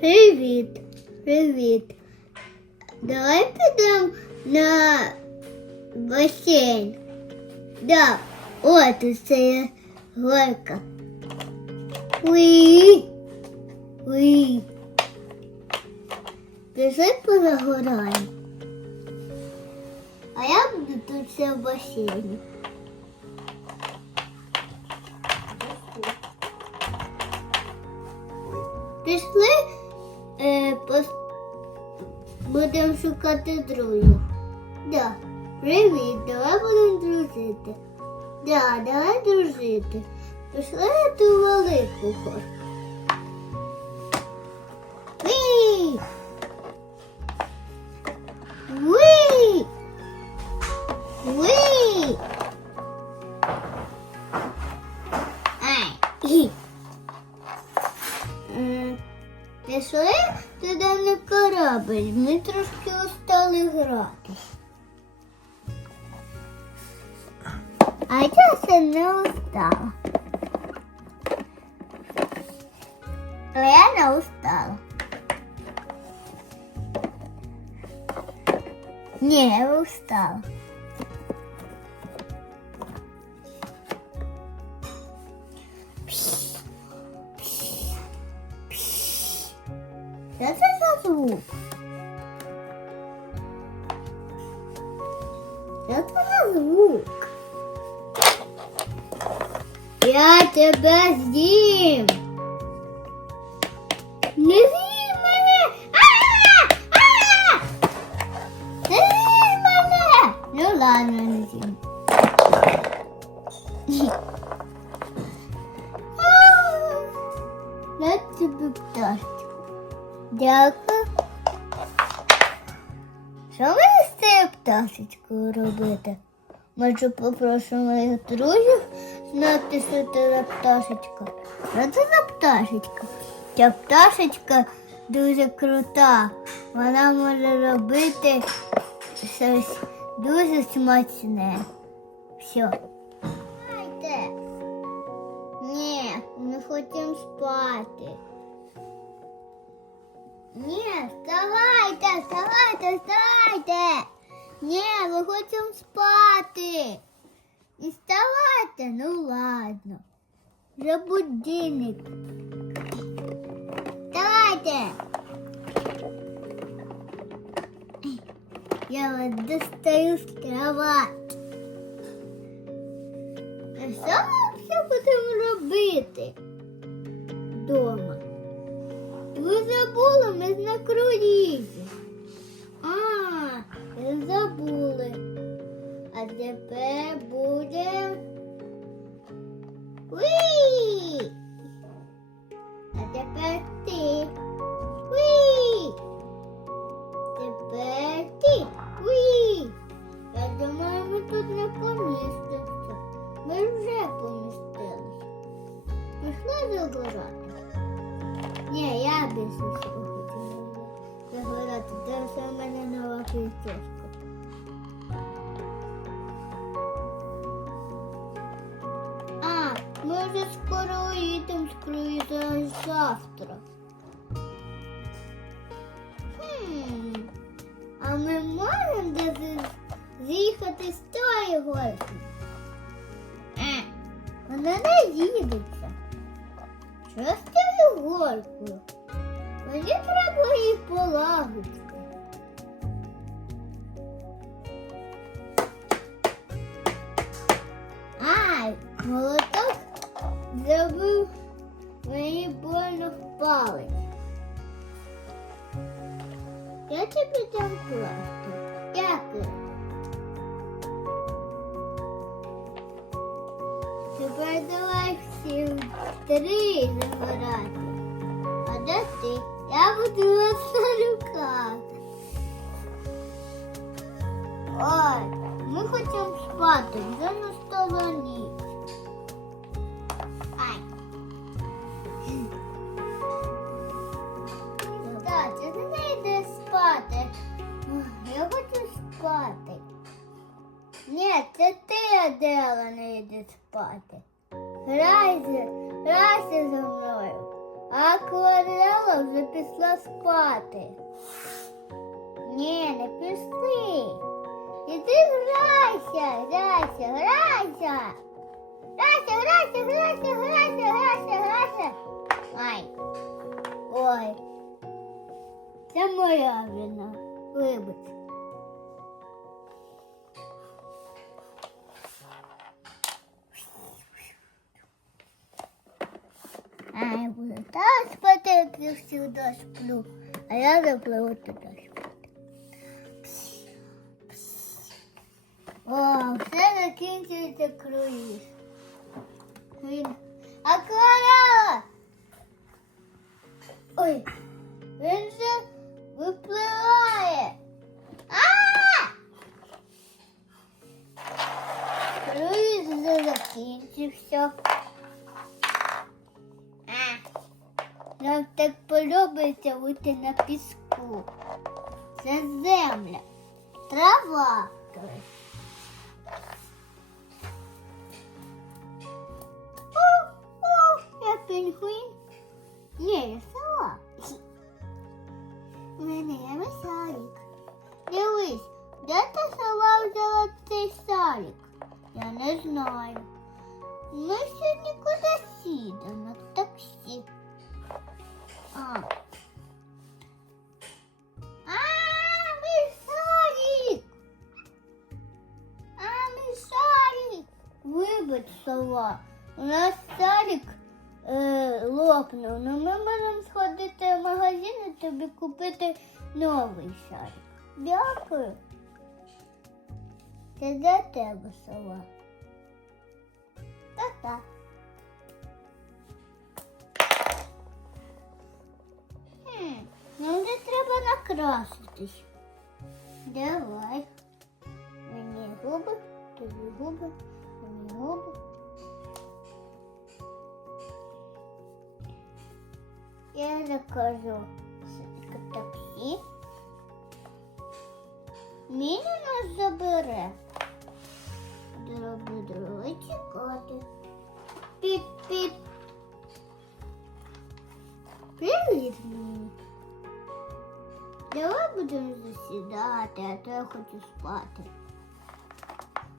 Привіт. Привіт. Давай підемо на басейн. Да, от є горка. Уї. Уї. Пішли позагораємо. А я буду тут все в басейні. Пішли, е, пос... будемо шукати друзів. Да. Привіт, давай будемо дружити. Да, давай дружити. Пішли на ту велику горку. Пішли туди на корабль. Ми трошки устали гратись. А я ще не устала. Але я не устала. Ні, я устала. Це за звук? Що це за звук? Я тебе з'їм. Що мені з цією пташечкою робити? Може попрошу моїх друзів знати, що це за пташечка. Що це за пташечка? Ця пташечка дуже крута. Вона може робити щось дуже смачне. Все. Ні, ми хочемо спати. Ні, вставайте, вставайте, вставайте. Ні, ми хочемо спати. І вставайте, ну ладно. Вже будильник. Вставайте. Я вас достаю з кровати. А що ми все будемо робити вдома? Ви забули, ми на круїзі. А, забули. А тепер буде. Уі! А тепер вже скоро їдемо з круїза завтра. Хм, а ми можемо десь з'їхати з тої горки? Е, вона не їдеться. Що з цією горкою? Мені треба її полагодити. Ай, молоток зробив мені больно в палець. Я тобі дам пластир. Дякую. Тепер давай всі три забирати. А де ти? Я буду вас на руках. Ой, ми хочемо спати, вже настала ніч. Адела, спати. Грайся, грайся зі мною. А акварела вже пішла спати. Ні, не пішли. Іди грайся, грайся, грайся. Грайся, грайся, грайся, грайся, грайся, грайся. Ай. Ой. Це моя вина. Вибач. спати, як я завжди сплю. А я запливу туди спати. О, все закінчується круїз. Він... Акварела! Ой, він же випливає. А! Круїз вже закінчився. Нам так подобається бути на піску. Це земля, трава. Я пінгвін. Ні, я сова. Мене є салік. Дивись, де та сова взяла цей салік? Я не знаю. Ми сьогодні куди сідемо? В Вибач. У нас шарик е, лопнув. Ну ми можемо сходити в магазин і тобі купити новий шарик. Дякую. Це для тебе, сова. Та-та. Хм, нам же треба накраситись. Давай. Мені губи, тобі губи, мені губи. Я закажу таксі. Міня нас забере. Дроблю дроби чекати. Піп-піп. Привіт мені. Давай будемо засідати, а то я хочу спати.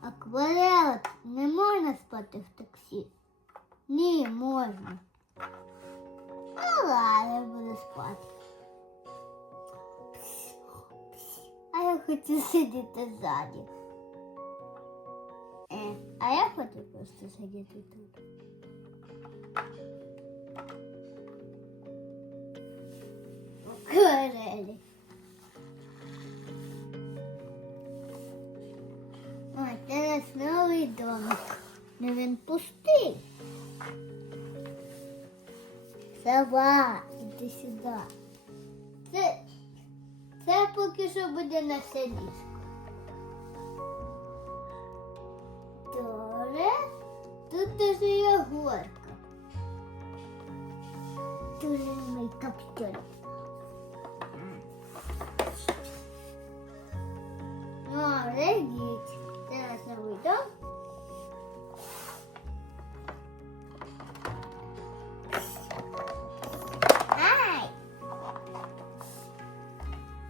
Акварела, не можна спати в таксі. Ні, можна. Ну ладно, буду спати. А я хочу сидіти ззаді. Е, а я хочу просто сидіти тут. Акварелі. Ой, зараз новий домик. Ну він пустий. Сова, іди сюди. Це, це поки що буде наше ліжко. Добре. Тут теж є горка. Дуже мій капітон. Ну, глядіть. Зараз я вийду.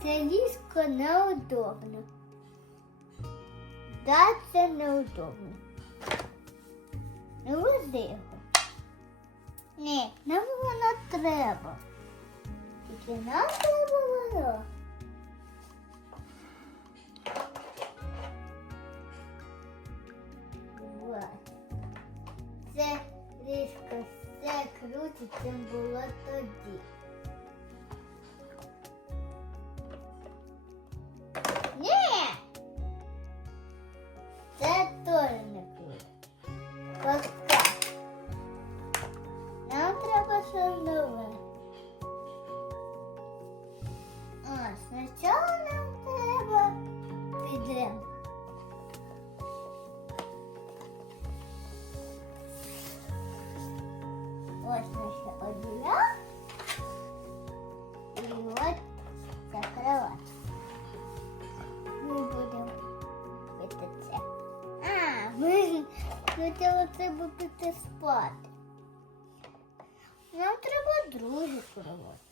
Це ліжко неудобно. Да, це неудобно. Не вози його. Ні, нам воно треба. Тільки нам треба воно. Це ліжко все круче, чим було тоді. щось нове. А, спочатку нам треба підемо. Ось наша оділя. І от ця кровать. Ми будемо пити це. А, ми хотіли треба піти спати. Нам треба другі кроваті. Я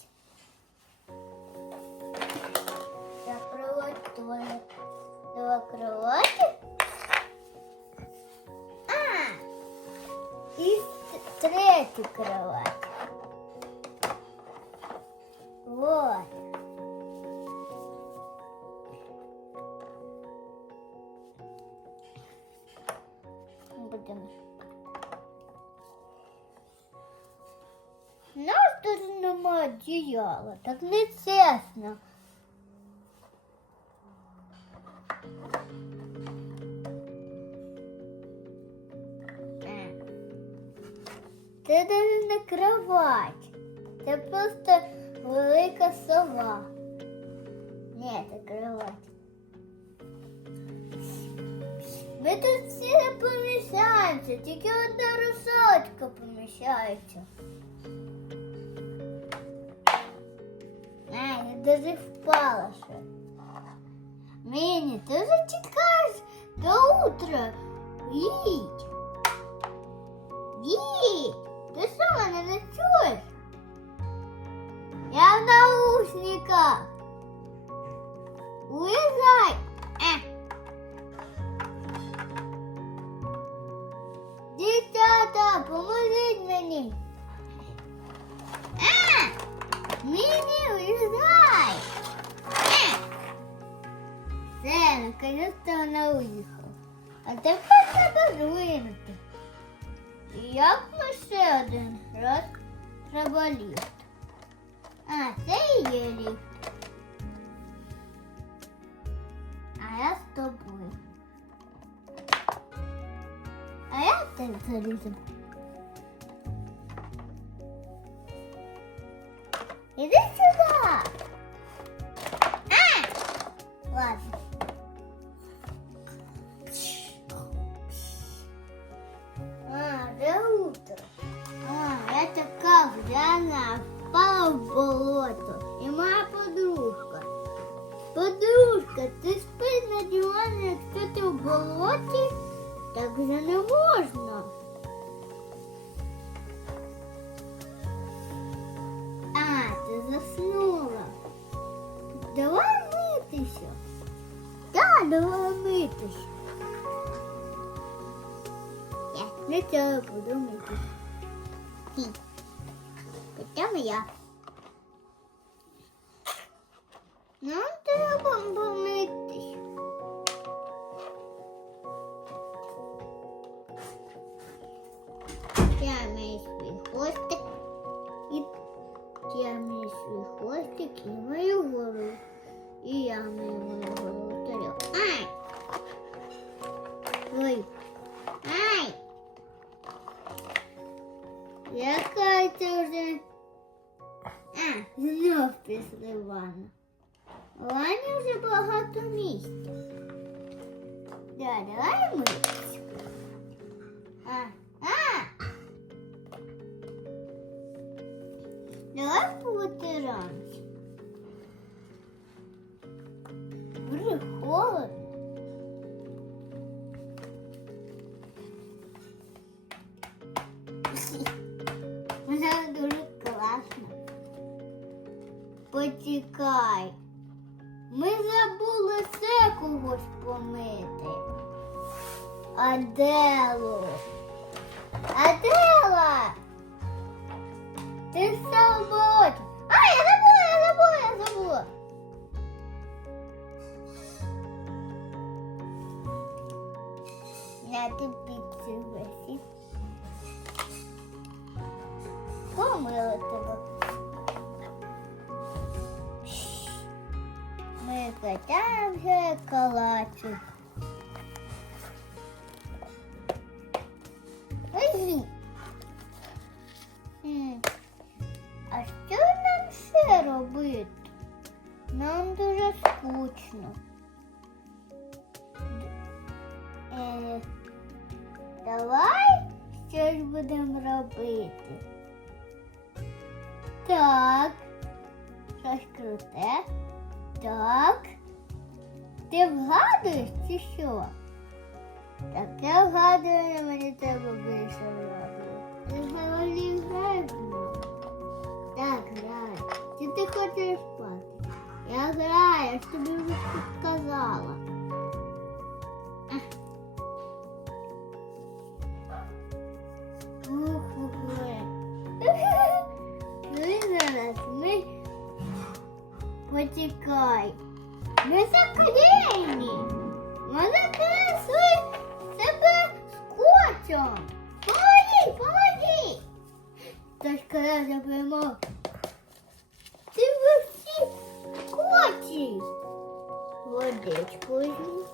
одіяла, так не чесно. Е. Це навіть не кровать. Це просто велика сова. Ні, це кровать. Ми тут всі не поміщаємося, тільки одна русалочка поміщається. Ай, я даже впала ще. Міні, ти вже чекаєш до утра. Їдь. Їдь. Ти що мене не чуєш? Я в наушниках. Улізай. Е. Дівчата, поможіть мені. А! Міні, Все, наконец-то вона уїхала. А тепер треба звинути. Як ми ще один раз треба ліфт? А, це і є ліфт. А я з тобою. А я теж залізу. Іди сюди. А! Ладно. Подружка, ти спиш на дивані, якщо ти в болоті? Так вже не можна. А, ти заснула. Давай митися. Так, давай митися. Я не треба буду митися. Хоча я. Нам треба помитись. Я маю свій хвостик. І я маю свій хвостик і мою голову. І я маю мою голову тарілку. Ай! Ой. Ай! Яка це вже? А, знов після ванна. У ванні вже багато місця. Да, давай митися. А, а! Давай повитираємося. Вже холодно. Вона дуже класно. Почекай. Ми забули все когось помити. Адело. Адела! Ти болоті. А, я забула, я забула, я забула. Я ти піцу висів. Помила тебе. Ми катаємося калачик. А що нам ще робити? Нам дуже скучно. Е, давай щось будемо робити. Так. Щось круте. Так. Ти вгадуєш чи що? вгадую, вгадування мені треба більше вгадувати. Так, граю. Чи ти хочеш спати? Я граю, я ж тобі вже підказала. Ух, ух, потікай. Ми заклеєні. Ми закресли себе скотчем. Помоги, помоги. Тож коли заберемо. Ти всі скотчі. Водичку візьму.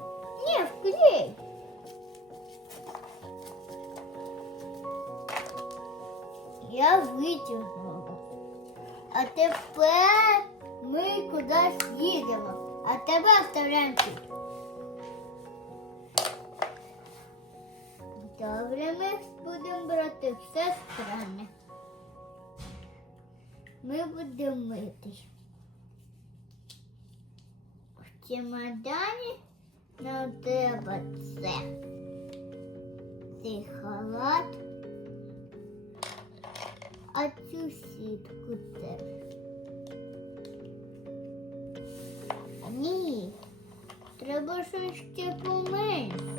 Ні, вклей. Я витягнула. А тепер ми кудись їдемо. А тебе оставляємо тут. Добре, ми будемо брати все странне. Ми будемо митись. В чемодані нам треба це. Цей халат. А цю сітку теж. Ні. Треба щось ще поменше.